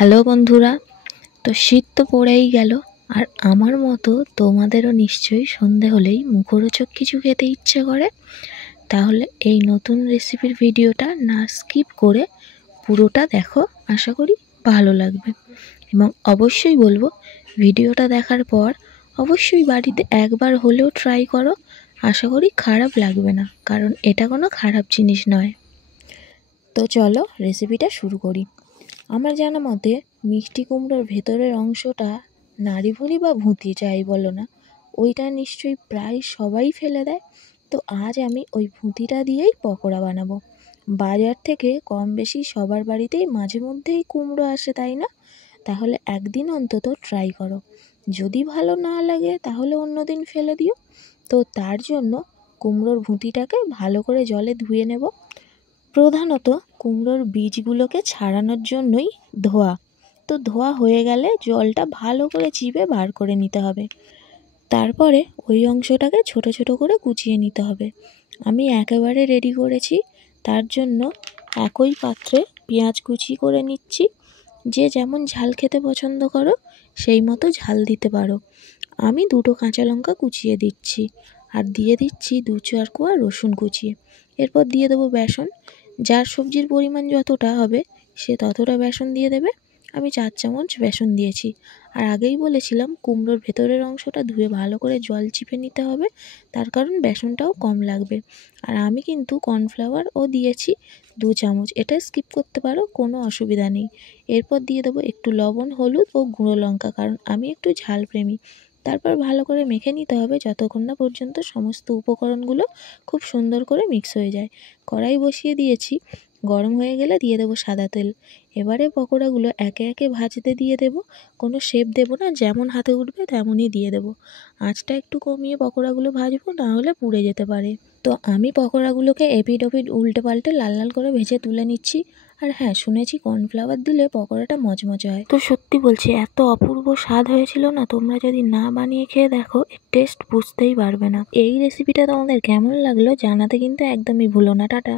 Hello বন্ধুরা, তো শীত তো পড়েই গেল। আর আমার মতো তোমাদেরও নিশ্চয়ই সন্ধে হলেই মুখরোচক কিছু খেতে ইচ্ছে করে। তাহলে এই নতুন রেসিপির ভিডিওটা না স্কিপ করে পুরোটা দেখো, আশা করি ভালো লাগবে। এবং অবশ্যই বলবো, ভিডিওটা দেখার পর অবশ্যই বাড়িতে একবার হলেও ট্রাই করো। আশা করি খারাপ লাগবে না, কারণ এটা কোনো খারাপ জিনিস নয়। তো চলো রেসিপিটা শুরু করি। আমার জানা মতে মিষ্টি কুমড়োর ভেতরের অংশটা নাড়িভুড়ি বা ভুঁতি যাই বলো না, ওইটা নিশ্চয়ই প্রায় সবাই ফেলে দেয়। তো আজ আমি ওই ভুঁতিটা দিয়েই পকোড়া বানাবো। বাজার থেকে কম বেশি সবার বাড়িতেই মাঝে মধ্যেই কুমড়ো আসে, তাই না? তাহলে একদিন অন্তত ট্রাই করো। যদি ভালো না লাগে তাহলে অন্য দিন ফেলে দিও। তো তার জন্য কুমড়োর ভুঁতিটাকে ভালো করে জলে ধুয়ে নেব। প্রধানত কুমড়োর বীজগুলোকে ছাড়ানোর জন্যই ধোয়া। তো ধোয়া হয়ে গেলে জলটা ভালো করে চিপে বার করে নিতে হবে। তারপরে ওই অংশটাকে ছোট ছোট করে কুচিয়ে নিতে হবে। আমি একেবারে রেডি করেছি। তার জন্য একই পাত্রে পেঁয়াজ কুচি করে নিচ্ছি। যে যেমন ঝাল খেতে পছন্দ করো সেই মতো ঝাল দিতে পারো। আমি 2টো কাঁচা লঙ্কা কুচিয়ে দিচ্ছি, আর দিয়ে দিচ্ছি 2-4 কোয়া রসুন কুচিয়ে। এরপর দিয়ে দেবো বেসন। যার সবজির পরিমাণ যতটা হবে সে ততটা বেসন দিয়ে দেবে। আমি 4 চামচ বেসন দিয়েছি। আর আগেই বলেছিলাম কুমড়োর ভেতরের অংশটা ধুয়ে ভালো করে জল চিপে নিতে হবে, তার কারণ বেসনটাও কম লাগবে। আর আমি কিন্তু কর্নফ্লাওয়ারও দিয়েছি 2 চামচ। এটা স্কিপ করতে পারো, কোনো অসুবিধা নেই। এরপর দিয়ে দেবো একটু লবণ, হলুদ ও গুঁড়ো লঙ্কা, কারণ আমি একটু ঝাল প্রেমী। তারপর ভালো করে মেখে নিতে হবে যতক্ষণ না পর্যন্ত সমস্ত উপকরণগুলো খুব সুন্দর করে মিক্স হয়ে যায়। কড়াই বসিয়ে দিয়েছি। গরম হয়ে গেলে দিয়ে দেবো সাদা তেল। এবারে পকোড়াগুলো একে একে ভাজতে দিয়ে দেব। কোনো শেপ দেবো না, যেমন হাতে উঠবে তেমনই দিয়ে দেবো। আঁচটা একটু কমিয়ে পকোড়াগুলো ভাজবো, না হলে পুড়ে যেতে পারে। তো আমি পকোড়াগুলোকে এপিট ওপিট উল্টে পাল্টে লাল লাল করে ভেজে তুলে নিচ্ছি। আর হ্যাঁ, শুনেছি কর্নফ্লাওয়ার দিলে পকোড়াটা মচমচে হয়। তো সত্যি বলছি, এত অপূর্ব স্বাদ হয়েছিল না, তোমরা যদি না বানিয়ে খেয়ে দেখো এর টেস্ট বুঝতেই পারবে না। এই রেসিপিটা তোমাদের কেমন লাগলো জানাতে কিন্তু একদমই ভুলো না। টাটা।